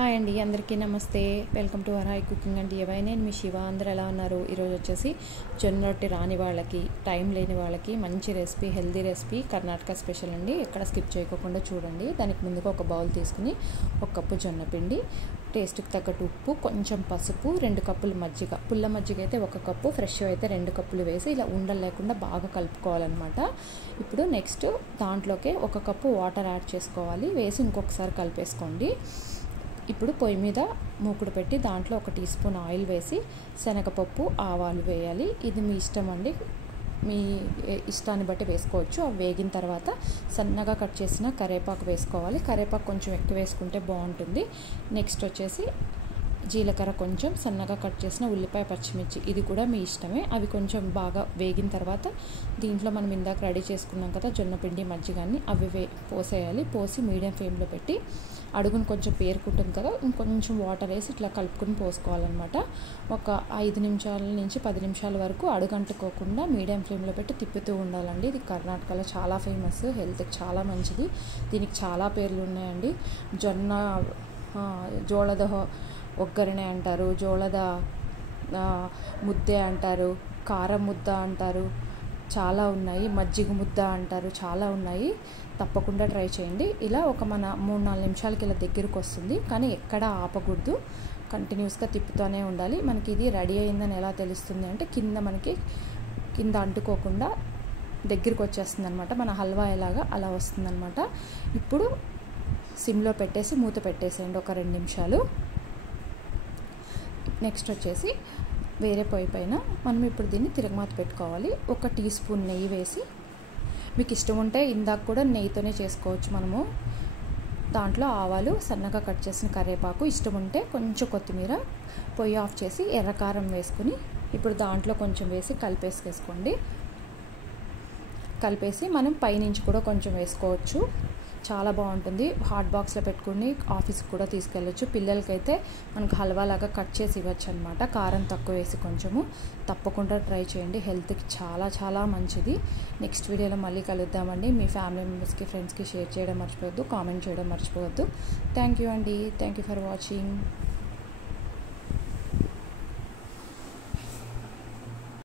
Hi అండి, అందరికీ నమస్తే. వెల్కమ్ టు వరాయి కుకింగ్ అండ్ DIY. నేను మీ శివ. అందరూ ఎలా ఉన్నారు? ఈరోజు వచ్చేసి జొన్న రొట్టె రాని వాళ్ళకి, టైం లేని వాళ్ళకి మంచి recipe, healthy recipe, Karnataka special అండి. ఎక్కడ స్కిప్ చేయకుండా చూడండి. దానికి ముందుగా ఒక బౌల్ తీసుకుని 1 కప్పు జొన్న పిండి, టేస్ట్కి తగ్గట్టు ఉప్పు, కొంచెం పసుపు, 2 కప్పులు మజ్జిగ. పుల్ల మజ్జిగ అయితే 1 కప్పు, ఫ్రెష్ అయితే 2 కప్పులు వేసి ఇలా ఉండలు లేకుండా బాగా కలుపుకోవాలన్నమాట. ఇప్పుడు నెక్స్ట్ దాంట్లోకి 1 కప్పు వాటర్ యాడ్ చేసుకోవాలి. వేసి ఇంకొకసారి కలిపేసుకోండి. ఇప్పుడు పొయ్యి మీద మూకుడు పెట్టి దాంట్లో 1 టీ స్పూన్ ఆయిల్ వేసి శనగపప్పు, ఆవాలు వేయాలి. ఇది మీ ఇష్టం అండి, మీ ఇష్టాన్ని బట్టి వేసుకోవచ్చు. అవి వేగిన తర్వాత సన్నగా కట్ చేసిన కరివేపాకు వేసుకోవాలి. కరివేపాకు కొంచెం ఎక్కువ వేసుకుంటే బాగుంటుంది. నెక్స్ట్ వచ్చేసి జీలకర్ర, కొంచెం సన్నగా కట్ చేసిన ఉల్లిపాయ, పచ్చిమిర్చి, ఇది కూడా మీ ఇష్టమే. అవి కొంచెం బాగా వేగిన తర్వాత దీంట్లో మనం ఇందాక రెడీ చేసుకున్నాం కదా జొన్న పిండి, మజ్జిగాన్ని అవి పోసేయాలి. పోసి మీడియం ఫ్లేమ్లో పెట్టి అడుగును కొంచెం పేరుకుంటుంది కదా, ఇంకొంచెం వాటర్ వేసి ఇట్లా కలుపుకొని పోసుకోవాలన్నమాట. ఒక 5 నిమిషాల నుంచి 10 నిమిషాల వరకు అడుగంటుకోకుండా మీడియం ఫ్లేమ్లో పెట్టి తిప్పుతూ ఉండాలండి. ఇది కర్ణాటకలో చాలా ఫేమస్, హెల్త్కి చాలా మంచిది. దీనికి చాలా పేర్లు ఉన్నాయండి. జోಳದ ఒగ్గరణೆ అంటారు, జోಳದ ముద్దే అంటారు, కారం ముద్ద అంటారు, చాలా ఉన్నాయి. మజ్జిగ ముద్ద అంటారు, చాలా ఉన్నాయి. తప్పకుండా ట్రై చేయండి. ఇలా మన 3-4 నిమిషాలకి ఇలా దగ్గరకు వస్తుంది, కానీ ఎక్కడ ఆపకూడదు. కంటిన్యూస్గా తిప్పుతూనే ఉండాలి. మనకి ఇది రెడీ అయిందని ఎలా తెలుస్తుంది అంటే కింద అంటుకోకుండా దగ్గరికి వచ్చేస్తుంది అనమాట. మన హల్వా ఎలాగా అలా వస్తుందన్నమాట. ఇప్పుడు సిమ్లో పెట్టేసి మూత పెట్టేసేయండి ఒక 2 నిమిషాలు. నెక్స్ట్ వచ్చేసి వేరే పొయ్యి పైన మనం ఇప్పుడు దీన్ని తిరగమాత పెట్టుకోవాలి. 1 టీ స్పూన్ నెయ్యి వేసి, మీకు ఇష్టం ఉంటే ఇందాక కూడా నెయ్యితోనే చేసుకోవచ్చు మనము. దాంట్లో ఆవాలు, సన్నగా కట్ చేసిన కరివేపాకు, ఇష్టం ఉంటే కొంచెం కొత్తిమీర, పొయ్యి ఆఫ్ చేసి ఎర్రకారం వేసుకుని ఇప్పుడు దాంట్లో కొంచెం వేసి కలిపేసుకోండి. కలిపేసి మనం పైనుంచి కూడా కొంచెం వేసుకోవచ్చు. చాలా బాగుంటుంది. హాట్ బాక్స్లో పెట్టుకుని ఆఫీస్కి కూడా తీసుకెళ్ళచ్చు. పిల్లలకైతే మనకు హల్వా లాగా కట్ చేసి ఇవ్వచ్చు అనమాట, కారం తక్కువ వేసి కొంచెము. తప్పకుండా ట్రై చేయండి, హెల్త్కి చాలా చాలా మంచిది. నెక్స్ట్ వీడియోలో మళ్ళీ కలుద్దామండి. మీ ఫ్యామిలీ మెంబర్స్కి, ఫ్రెండ్స్కి షేర్ చేయడం మర్చిపోవద్దు, కామెంట్ చేయడం మర్చిపోవద్దు. థ్యాంక్ యూ అండి. Thank you for watching.